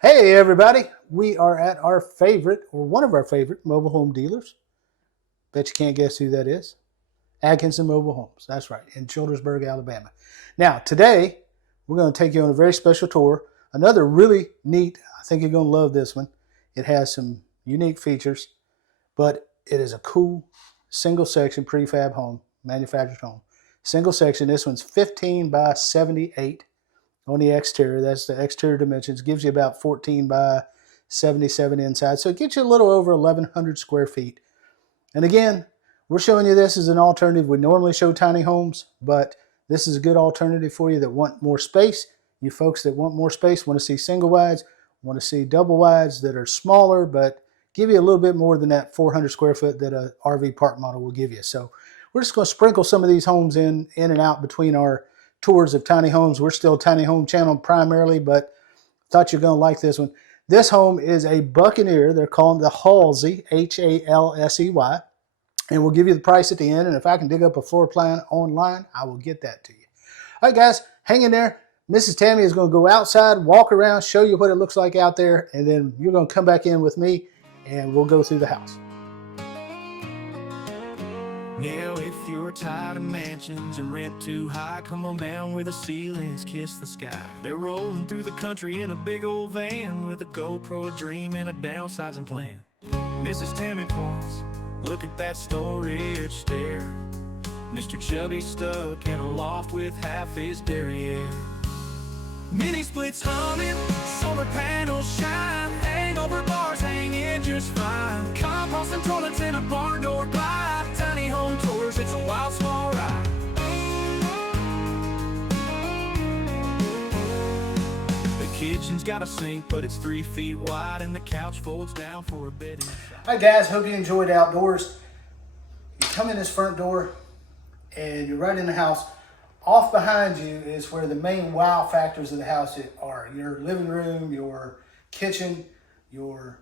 Hey everybody, we are at our favorite, or one of our favorite mobile home dealers. Bet you can't guess who that is. Atkinson Mobile Homes, that's right, in Childersburg, Alabama. Now today, we're going to take you on a very special tour. Another really neat, I think you're going to love this one. It has some unique features, but it is a cool single section prefab home, manufactured home. Single section, this one's 15 by 78 on the exterior. That's the exterior dimensions. Gives you about 14 by 77 inside. So it gets you a little over 1,100 square feet. And again, we're showing you this as an alternative. We normally show tiny homes, but this is a good alternative for you that want more space. You folks that want more space, want to see single wides, want to see double wides that are smaller, but give you a little bit more than that 400 square foot that a RV park model will give you. So we're just going to sprinkle some of these homes in and out between our tours of tiny homes. We're still a tiny home channel primarily, but thought you're going to like this one. This home is a Buccaneer. They're calling it the Halsey, Halsey, and we'll give you the price at the end. And if I can dig up a floor plan online, I will get that to you. All right, guys, hang in there. Mrs. Tammy is going to go outside, walk around, show you what it looks like out there, and then you're going to come back in with me, and we'll go through the house. Now if you're tired of mansions and rent too high, come on down where the ceilings kiss the sky. They're rolling through the country in a big old van with a GoPro, a dream, and a downsizing plan. Mrs. Tammy points, look at that storage stair. Mr. Chubby stuck in a loft with half his derriere. Mini splits humming, solar panels shine, hangover bars hanging just fine. Compost and toilets in a barn door glide. Tiny home tours, it's a wild small ride. The kitchen's got a sink, but it's 3 feet wide, and the couch folds down for a bed inside. Hi guys, hope you enjoyed outdoors. You come in this front door, and you're right in the house. Off behind you is where the main wow factors of the house are. Your living room, your kitchen, your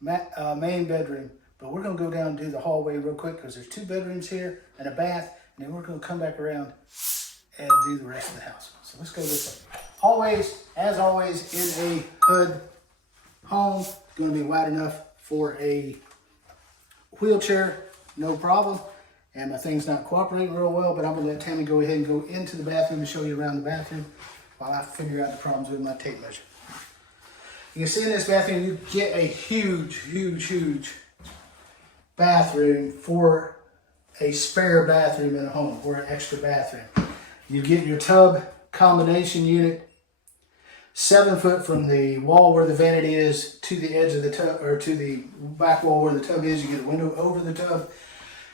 main bedroom. But we're going to go down and do the hallway real quick because there's 2 bedrooms here and a bath. And then we're going to come back around and do the rest of the house. So let's go this way. Hallways, as always, in a HUD home, going to be wide enough for a wheelchair, no problem. And my thing's not cooperating real well, but I'm going to let Tammy go ahead and go into the bathroom and show you around the bathroom while I figure out the problems with my tape measure. You can see in this bathroom, you get a huge bathroom for a spare bathroom in a home, or an extra bathroom. You get your tub combination unit, 7 foot from the wall where the vanity is to the edge of the tub, or to the back wall where the tub is. You get a window over the tub.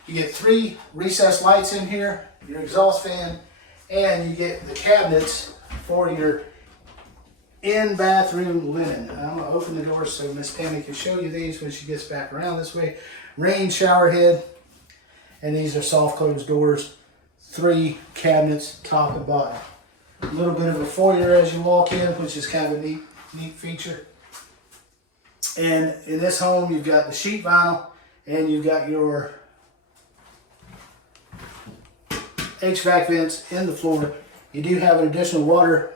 You get 3 recessed lights in here, your exhaust fan, and you get the cabinets for your in-bathroom linen. I'm going to open the door so Miss Tammy can show you these when she gets back around this way. Rain shower head, and these are soft closed doors. 3 cabinets, top and bottom. A little bit of a foyer as you walk in, which is kind of a neat feature. And in this home, you've got the sheet vinyl, and you've got your HVAC vents in the floor. You do have an additional water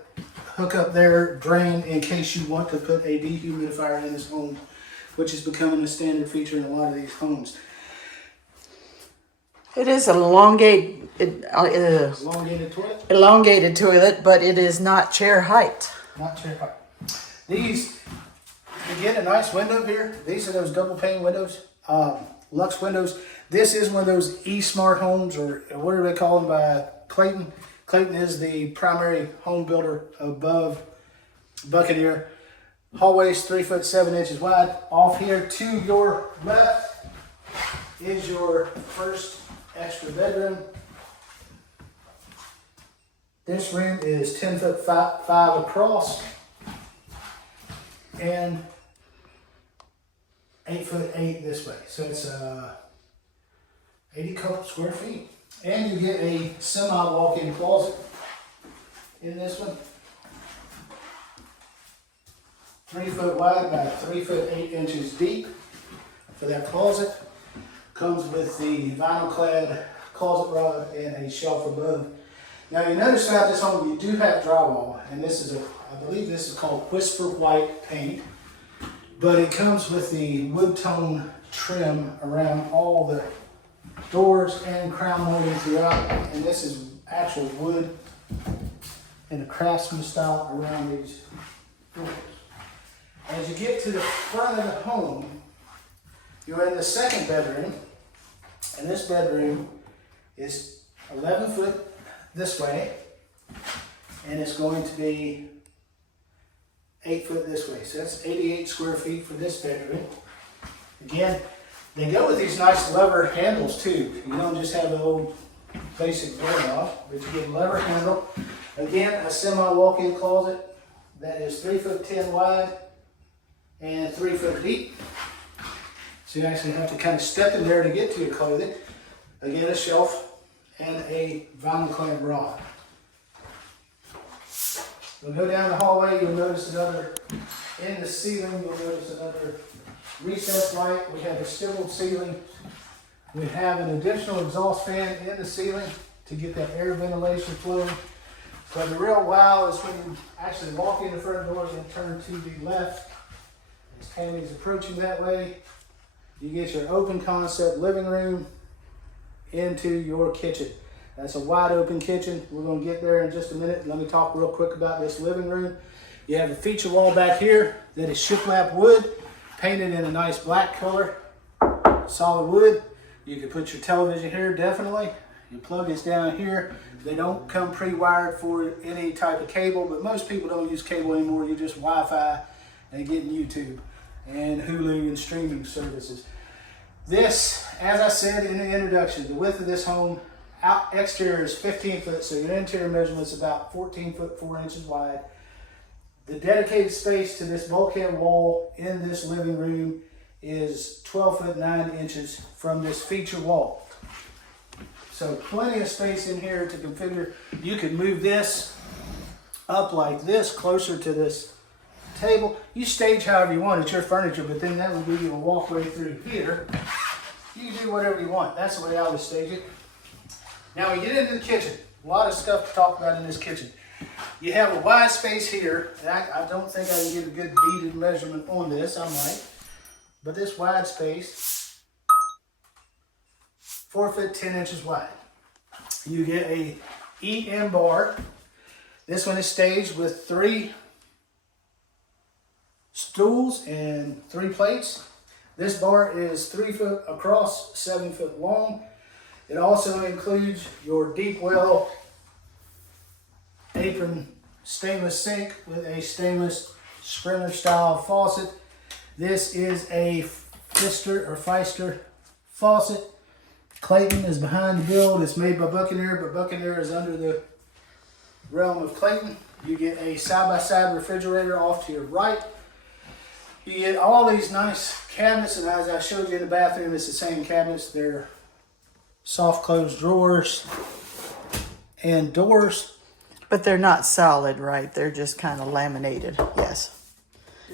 hookup there, drain, in case you want to put a dehumidifier in this home, which is becoming a standard feature in a lot of these homes. It is an elongated toilet, but it is not chair height. Not chair height. These, you get a nice window here. These are those double pane windows, Lux windows. This is one of those eSmart homes, or what do they call them, by Clayton. Clayton is the primary home builder above Buccaneer. Hallways 3 foot 7 inches wide. Off here to your left is your first extra bedroom. This room is 10 foot 5 across and 8 foot 8 this way. So it's 80 square feet. And you get a semi walk-in closet in this one. 3 foot wide by 3 foot 8 inches deep for that closet. Comes with the vinyl clad closet rod and a shelf above. Now you notice throughout this home you do have drywall, and this is a I believe this is called Whisper White paint, but it comes with the wood tone trim around all the doors and crown molding throughout, and this is actual wood in a craftsman style around these doors. As you get to the front of the home, you're in the second bedroom, and this bedroom is 11 foot this way, and it's going to be 8 foot this way. So that's 88 square feet for this bedroom. Again, they go with these nice lever handles too. You don't just have the old basic doorknob, but you get a lever handle. Again, a semi walk-in closet that is 3'10" wide and 3 foot deep. So you actually have to kind of step in there to get to your clothing. Again, a shelf and a vinyl clad rod. We'll go down the hallway, you'll notice another, in the ceiling, you'll notice another recessed light. We have a stippled ceiling. We have an additional exhaust fan in the ceiling to get that air ventilation flowing. But the real wow is when you actually walk in the front doors and turn to the left. As Tammy's approaching that way, you get your open concept living room into your kitchen. That's a wide open kitchen. We're going to get there in just a minute. Let me talk real quick about this living room. You have a feature wall back here that is shiplap wood, painted in a nice black color, solid wood. You can put your television here, definitely. Your plug is down here. They don't come pre-wired for any type of cable, but most people don't use cable anymore. You just Wi-Fi and get YouTube and Hulu and streaming services. This, as I said in the introduction, the width of this home, exterior is 15 foot, so your interior measurement is about 14 foot 4 inches wide. The dedicated space to this bulkhead wall in this living room is 12 foot 9 inches from this feature wall. So plenty of space in here to configure. You can move this up like this, closer to this table. You stage however you want. It's your furniture, but then that will give you a walkway through here. You can do whatever you want. That's the way I would stage it. Now we get into the kitchen. A lot of stuff to talk about in this kitchen. You have a wide space here, and I don't think I can get a good beaded measurement on this. I might. But this wide space, 4 foot 10 inches wide. You get a EM bar. This one is staged with 3 stools and 3 plates. This bar is 3 foot across, 7 foot long. It also includes your deep well apron stainless sink with a stainless Sprinter style faucet. This is a Pfister faucet. Clayton is behind the build. It's made by Buccaneer, but Buccaneer is under the realm of Clayton. You get a side-by-side refrigerator off to your right. You get all these nice cabinets, and as I showed you in the bathroom, it's the same cabinets. They're soft closed drawers and doors. But they're not solid, right? They're just kind of laminated. Yes.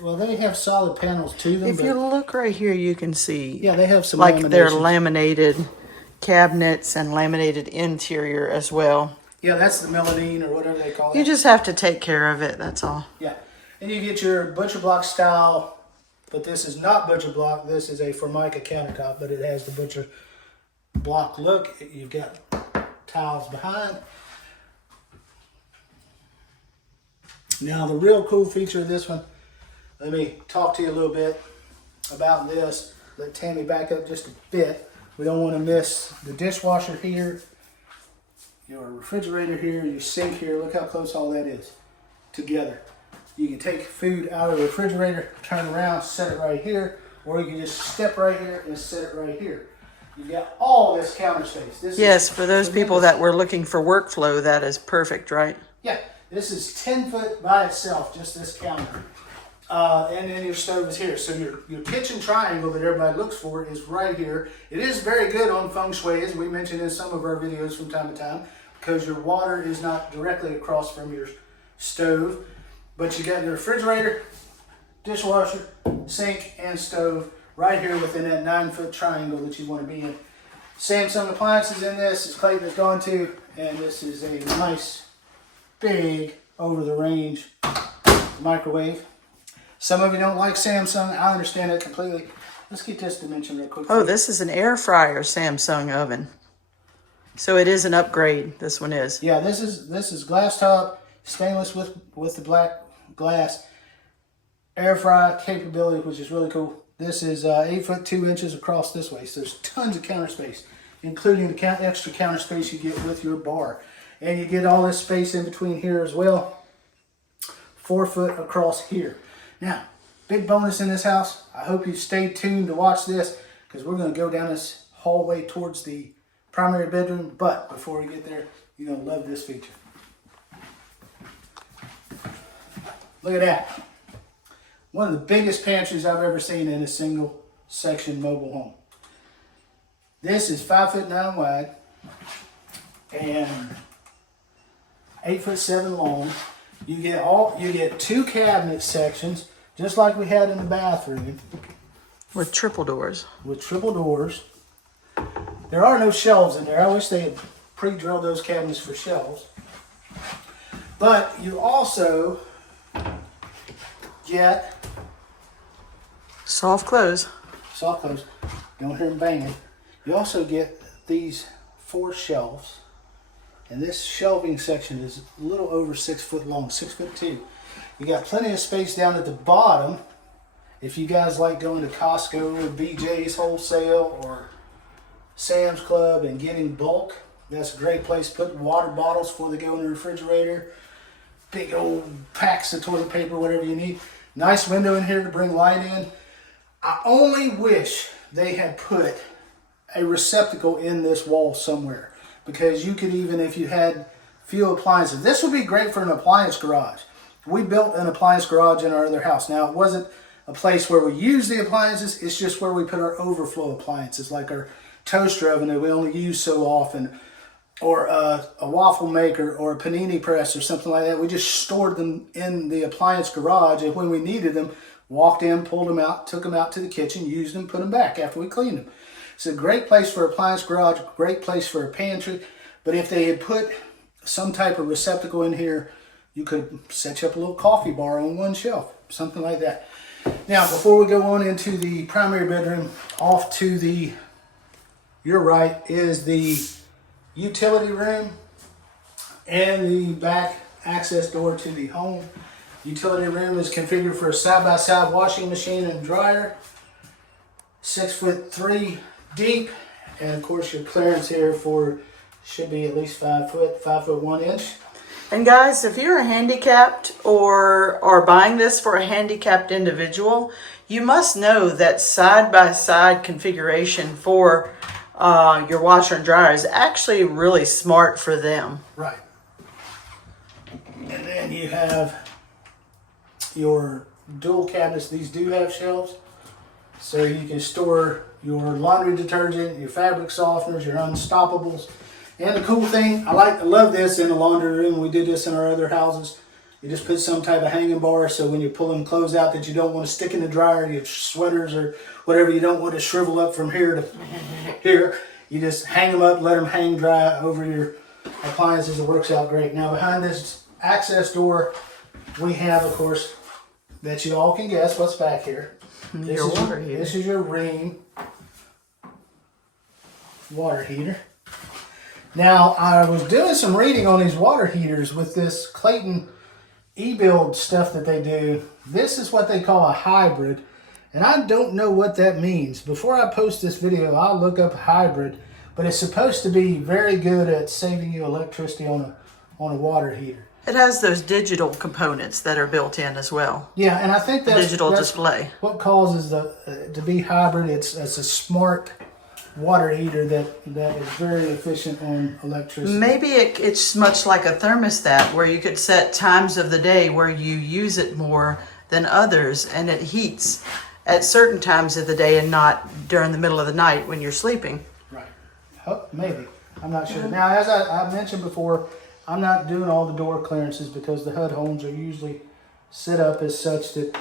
Well, they have solid panels to them. If you look right here, you can see. Yeah, they have some like they're laminations. laminated cabinets and laminated interior as well. Yeah, that's the melamine or whatever they call it. You just have to take care of it. That's all. Yeah, and you get your butcher block style, but this is not butcher block. This is a Formica countertop, but it has the butcher block look. You've got tiles behind. Now, the real cool feature of this one, let me talk to you a little bit about this. Let Tammy back up just a bit. We don't want to miss the dishwasher here, your refrigerator here, your sink here. Look how close all that is together. You can take food out of the refrigerator, turn around, set it right here, or you can just step right here and set it right here. You got all this counter space. Yes, for those people that were looking for workflow, that is perfect, right? Yeah, this is 10 foot by itself, just this counter. And then your stove is here. So your kitchen triangle that everybody looks for is right here. It is very good on feng shui, as we mentioned in some of our videos from time to time, because your water is not directly across from your stove. But you got your refrigerator, dishwasher, sink, and stove right here within that 9 foot triangle that you want to be in. Samsung appliances in this, as Clayton has gone to, and this is a nice, big, over the range microwave. Some of you don't like Samsung. I understand it completely. Let's get this dimension real quick. Oh, this is an air fryer Samsung oven. So it is an upgrade. This one is. Yeah, this is glass top, stainless with the black glass, air fry capability, which is really cool. This is 8 foot 2 inches across this way, so there's tons of counter space, including the extra counter space you get with your bar, and you get all this space in between here as well. 4 foot across here. Now, big bonus in this house. I hope you stay tuned to watch this because we're going to go down this hallway towards the primary bedroom. But before we get there, you're going to love this feature. Look at that. One of the biggest pantries I've ever seen in a single section mobile home. This is 5'9" wide and 8'7" long. You get 2 cabinet sections, just like we had in the bathroom. With triple doors. With triple doors. There are no shelves in there. I wish they had pre-drilled those cabinets for shelves. But you also get Soft close. soft close. Don't hear them banging. You also get these 4 shelves. And this shelving section is a little over 6 foot long, 6'2". You got plenty of space down at the bottom. If you guys like going to Costco or BJ's Wholesale or Sam's Club and getting bulk, that's a great place. Put water bottles before they go in the refrigerator. Big old packs of toilet paper, whatever you need. Nice window in here to bring light in. I only wish they had put a receptacle in this wall somewhere. Because you could even, if you had few appliances, this would be great for an appliance garage. We built an appliance garage in our other house. Now, it wasn't a place where we use the appliances. It's just where we put our overflow appliances, like our toaster oven that we only use so often, or a waffle maker, or a panini press, or something like that. We just stored them in the appliance garage, and when we needed them, walked in, pulled them out, took them out to the kitchen, used them, put them back after we cleaned them. It's a great place for appliance garage, great place for a pantry. But if they had put some type of receptacle in here, you could set you up a little coffee bar on one shelf, something like that. Now, before we go on into the primary bedroom, off to your right is the utility room and the back access door to the home. Utility room is configured for a side-by-side washing machine and dryer. 6'3" deep, and of course your clearance here should be at least 5 foot, 5'1" inch. And guys, if you're a handicapped or are buying this for a handicapped individual, you must know that side-by-side configuration for your washer and dryer is actually really smart for them. Right. And then you have your dual cabinets. These do have shelves, so you can store your laundry detergent, your fabric softeners, your unstoppables. And the cool thing, I love this in the laundry room. We did this in our other houses. You just put some type of hanging bar, so when you're pulling clothes out that you don't want to stick in the dryer, your sweaters or whatever you don't want to shrivel up from here to here, you just hang them up, let them hang dry over your appliances. It works out great. Now, behind this access door, we have, of course, that you all can guess what's back here. Your water heater. This is your Rheem water heater. Now, I was doing some reading on these water heaters with this Clayton e-build stuff that they do. This is what they call a hybrid, and I don't know what that means. Before I post this video, I'll look up hybrid, but it's supposed to be very good at saving you electricity on a water heater. It has those digital components that are built in as well. Yeah, and I think that's digital display. What causes to be hybrid. It's a smart water heater that is very efficient on electricity. Maybe it's much like a thermostat where you could set times of the day where you use it more than others, and it heats at certain times of the day and not during the middle of the night when you're sleeping. Right. Oh, maybe. I'm not sure. Now, as I mentioned before, I'm not doing all the door clearances because the HUD homes are usually set up as such that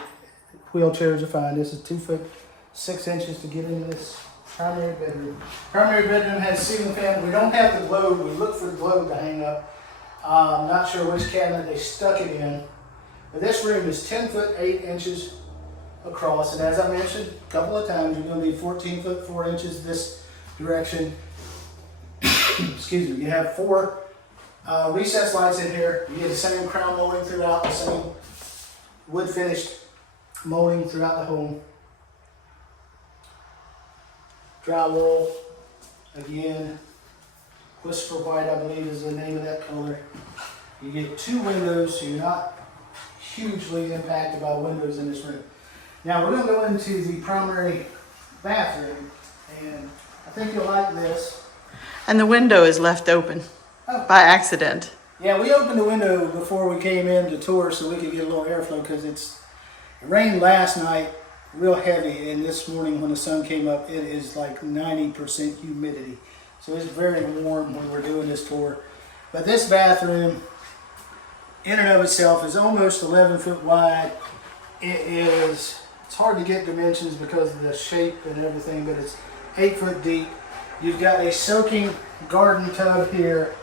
wheelchairs are fine. This is 2'6" to get into this primary bedroom. Primary bedroom has ceiling fan. We don't have the globe. We look for the globe to hang up. I'm not sure which cabinet they stuck it in, But this room is 10 foot 8 inches across, and as I mentioned a couple of times, you're going to be 14 foot 4 inches this direction. Excuse me. You have 4 recessed lights in here. You get the same crown molding throughout, the same wood finished molding throughout the home. Drywall, again, Whisper White, I believe is the name of that color. You get 2 windows, so you're not hugely impacted by windows in this room. Now we're going to go into the primary bathroom, and I think you'll like this. And the window is left open by accident. Yeah, we opened the window before we came in to tour so we could get a little airflow because it rained last night real heavy, and this morning when the sun came up, it is like 90% humidity. So it's very warm when we're doing this tour. But this bathroom, in and of itself, is almost 11 foot wide. It's hard to get dimensions because of the shape and everything, but it's 8 foot deep. You've got a soaking garden tub here.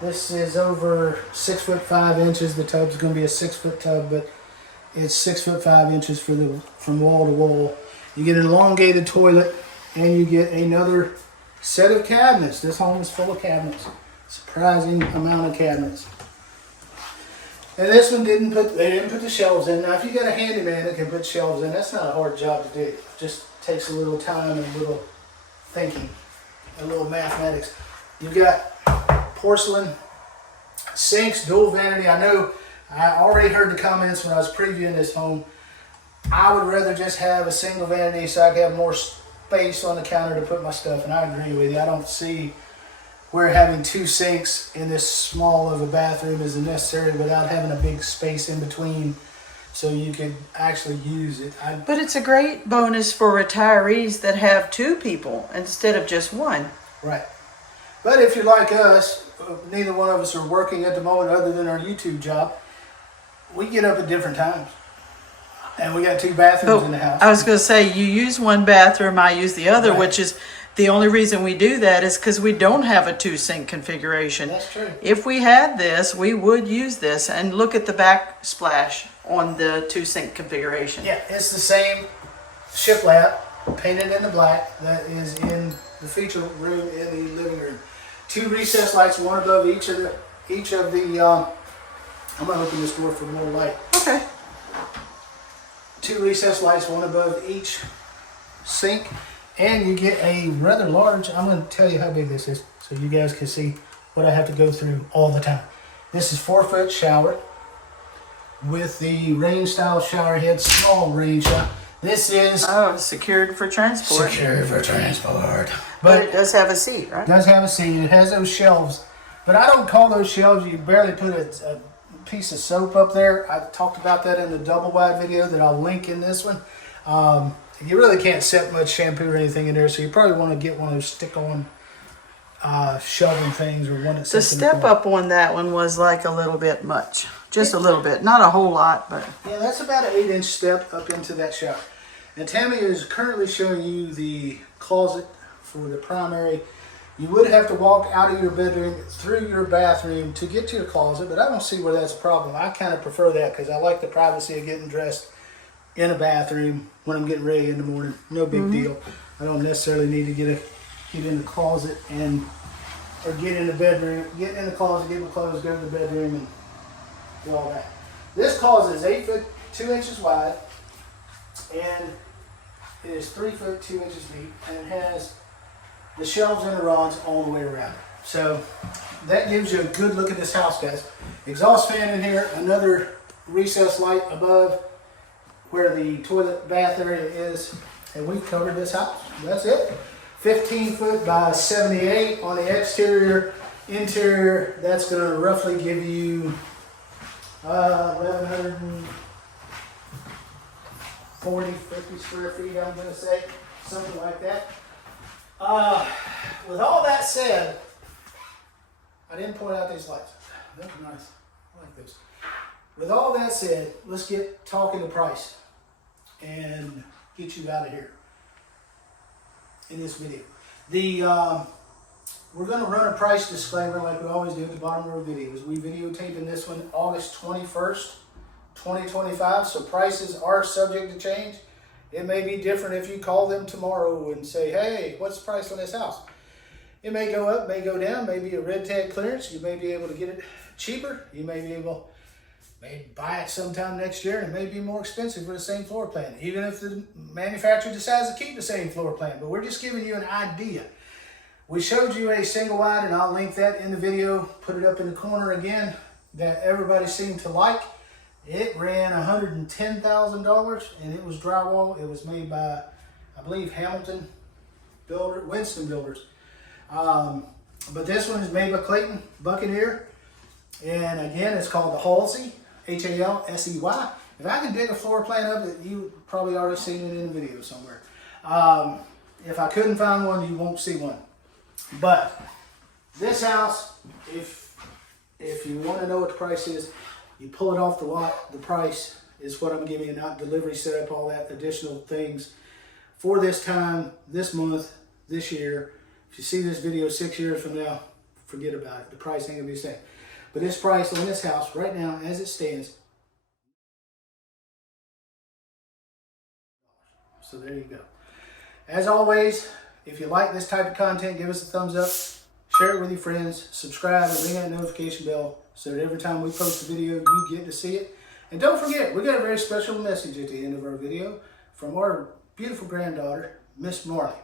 This is over 6 foot 5 inches. The tub's going to be a 6 foot tub, but it's 6 foot 5 inches from wall to wall. You get an elongated toilet, and you get another set of cabinets. This home is full of cabinets. Surprising amount of cabinets. And this one they didn't put the shelves in. Now, if you got a handyman that can put shelves in, that's not a hard job to do. It just takes a little time and a little thinking, a little mathematics. You've got porcelain sinks, dual vanity. I know I already heard the comments when I was previewing this home. I would rather just have a single vanity so I could have more space on the counter to put my stuff, and I agree with you. I don't see where having 2 sinks in this small of a bathroom is necessary without having a big space in between so you can actually use it. But it's a great bonus for retirees that have 2 people instead of just 1. Right. But if you're like us, neither one of us are working at the moment other than our YouTube job. We get up at different times. And we got 2 bathrooms in the house. I was going to say, you use one bathroom, I use the other, Right. which is the only reason we do that is because we don't have a 2 sink configuration. That's true. If we had this, we would use this. And look at the backsplash on the 2 sink configuration. Yeah, it's the same shiplap painted in the black that is in the feature room in the living room. 2 recessed lights, one above each of the. I'm gonna open this door for more light. Okay. 2 recessed lights, one above each sink, and you get a rather large. I'm gonna tell you how big this is, so you guys can see what I have to go through all the time. This is 4 foot shower with the range style shower head, small range shower. This is Secured for transport. secure for transport, But it does have a seat, right? It does have a seat. It has those shelves, but I don't call those shelves. You barely put a piece of soap up there. I talked about that in the double wide video that I'll link in this one. You really can't set much shampoo or anything in there, so you probably want to get one of those stick-on shoving things or one that's The step up on that one was like a little bit much. Just a little bit. Not a whole lot, but... Yeah, that's about an 8-inch step up into that shower. And Tammy is currently showing you the closet for the primary. You would have to walk out of your bedroom through your bathroom to get to your closet, but I don't see where that's a problem. I kind of prefer that because I like the privacy of getting dressed in a bathroom when I'm getting ready in the morning. No big deal. I don't necessarily need to get in the closet or get in the bedroom, get in the closet, get my clothes, go to the bedroom, and do all that. This closet is 8 foot 2 inches wide, and it is 3 foot 2 inches deep, and it has the shelves and the rods all the way around it. So that gives you a good look at this house, guys. Exhaust fan in here, another recessed light above where the toilet bath area is, and we've covered this house. That's it. 15 foot by 78 on the exterior. Interior, that's going to roughly give you 1,140, 50 square feet, I'm going to say, something like that. With all that said, I didn't point out these lights. That's nice. I like this. With all that said, let's get talking the price and get you out of here in this video. We're going to run a price disclaimer like we always do at the bottom of our videos. We videotaping this one August 21st 2025, so prices are subject to change. It may be different if you call them tomorrow and say, hey, what's the price on this house? It may go up, may go down, maybe a red tag clearance. You may be able to get it cheaper. You may be able maybe buy it sometime next year, and it may be more expensive for the same floor plan, even if the manufacturer decides to keep the same floor plan. But we're just giving you an idea. We showed you a single wide, and I'll link that in the video, put it up in the corner again, that everybody seemed to like. It ran $110,000, and it was drywall. It was made by, I believe, Winston Builders. But this one is made by Clayton, Buccaneer. And again, it's called the Halsey, Halsey. If I can dig a floor plan up, you've probably already seen it in a video somewhere. If I couldn't find one, you won't see one. But this house, if you want to know what the price is, you pull it off the lot. The price is what I'm giving you, not delivery setup, all that additional things for this time, this month, this year. If you see this video 6 years from now, forget about it. The price ain't gonna be the same. But this price on this house right now, as it stands, so there you go. As always, if you like this type of content, give us a thumbs up, share it with your friends, subscribe, and ring that notification bell so that every time we post a video, you get to see it. And don't forget, we got a very special message at the end of our video from our beautiful granddaughter, Miss Marley.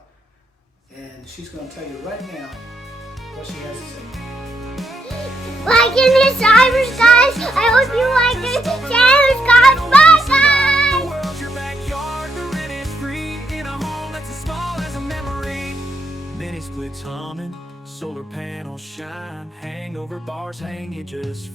And she's going to tell you right now what she has to say. Like and subscribers, guys. I hope you like this channel, guys. Bye, guys. The world's your backyard, the rent is free in a home that's as small as a memory. Mini splits humming, solar panels shine, hangover bars hang, you just